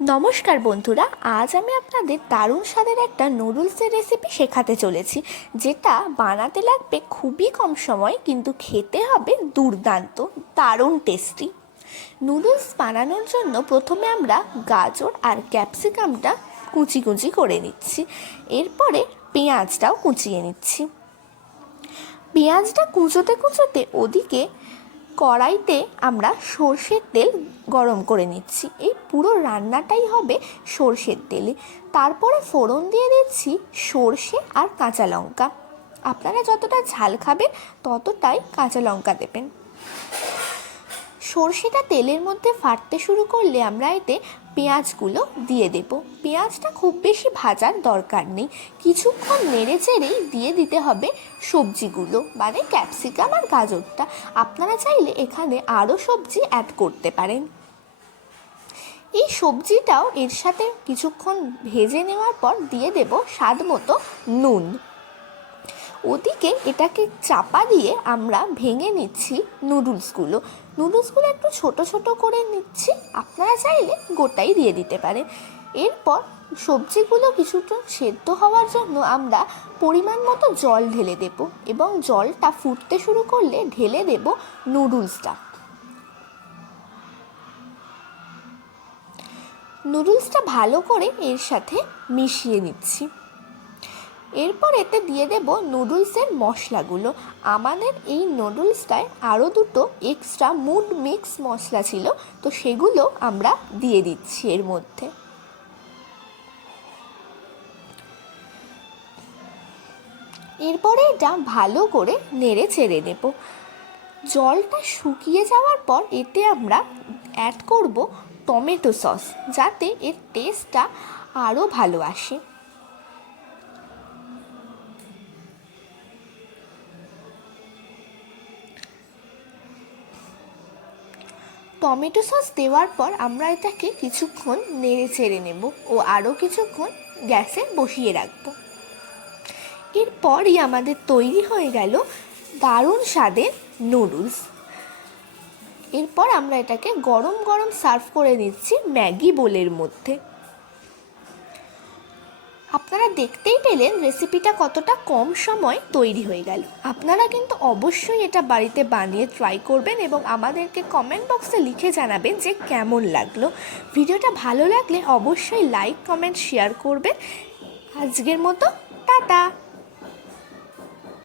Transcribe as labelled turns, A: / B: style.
A: নমস্কার বন্ধুরা, আজ আমি আপনাদের দারুণ স্বাদের একটা নুডলসের রেসিপি শেখাতে চলেছি, যেটা বানাতে লাগবে খুবই কম সময়, কিন্তু খেতে হবে দুর্দান্ত, দারুণ টেস্টি নুডলস বানানোর জন্য প্রথমে আমরা গাজর আর ক্যাপসিকামটা কুচি কুচি করে নিচ্ছি, এরপরে পেঁয়াজটাও কুচিয়ে নিচ্ছি। পেঁয়াজটা কুচোতে কুচোতে ওদিকে কড়াইতে আমরা সর্ষের তেল গরম করে নিচ্ছি। এই পুরো রান্নাটাই হবে সর্ষের তেলে। তারপরে ফোড়ন দিয়ে দিচ্ছি সর্ষে আর কাঁচা লঙ্কা। আপনারা যতটা ঝাল খাবেন, ততটাই কাঁচা লঙ্কা দেবেন। সর্ষেটা তেলের মধ্যে ফাটতে শুরু করলে আমরা এতে পেঁয়াজগুলো দিয়ে দেব। পেঁয়াজটা খুব বেশি ভাজার দরকার নেই। কিছুক্ষণ নেড়ে চেড়েই দিয়ে দিতে হবে সবজিগুলো মানে ক্যাপসিকাম আর গাজরটা। আপনারা চাইলে এখানে আরও সবজি অ্যাড করতে পারেন। এই সবজিটাও এর সাথে কিছুক্ষণ ভেজে নেওয়ার পর দিয়ে দেব স্বাদ মতো নুন। ওদিকে এটাকে চাপা দিয়ে আমরা ভেঙে নিচ্ছি নুডলসগুলো। নুডলসগুলো একটু ছোট ছোট করে নিচ্ছি, আপনারা চাইলে গোটাই দিয়ে দিতে পারেন। এরপর সবজিগুলো কিছুটা সেদ্ধ হওয়ার জন্য আমরা পরিমাণ মতো জল ঢেলে দেব এবং জলটা ফুটতে শুরু করলে ঢেলে দেব নুডলসটা। নুডলসটা ভালো করে এর সাথে মিশিয়ে নিচ্ছি। এরপর এতে দিয়ে দেব নুডলসের মশলাগুলো। আমাদের এই নুডলসটায় আরও দুটো এক্সট্রা মুড মিক্স মশলা ছিল, তো সেগুলো আমরা দিয়ে দিচ্ছি এর মধ্যে। এরপরে এটা ভালো করে নেড়ে ছেড়ে নেব। জলটা শুকিয়ে যাওয়ার পর এতে আমরা অ্যাড করব টমেটো সস, যাতে এর টেস্টটা আরও ভালো আসে। টমেটো সস দেওয়ার পর আমরা এটাকে কিছুক্ষণ নেড়ে ছেড়ে নেব ও আরও কিছুক্ষণ গ্যাসে বসিয়ে রাখব। এরপরই আমাদের তৈরি হয়ে গেল দারুণ স্বাদের নুডলস। এরপর আমরা এটাকে গরম গরম সার্ভ করে নিচ্ছি ম্যাগি বোলের মধ্যে। আপনারা দেখতেই পেলেন রেসিপিটা কতটা কম সময় তৈরি হয়ে গেল। আপনারা কিন্তু অবশ্যই এটা বাড়িতে বানিয়ে ট্রাই করবেন এবং আমাদেরকে কমেন্ট বক্সে লিখে জানাবেন যে কেমন লাগল। ভিডিওটা ভালো লাগলে অবশ্যই লাইক কমেন্ট শেয়ার করবেন। আজকের মতো, টাটা!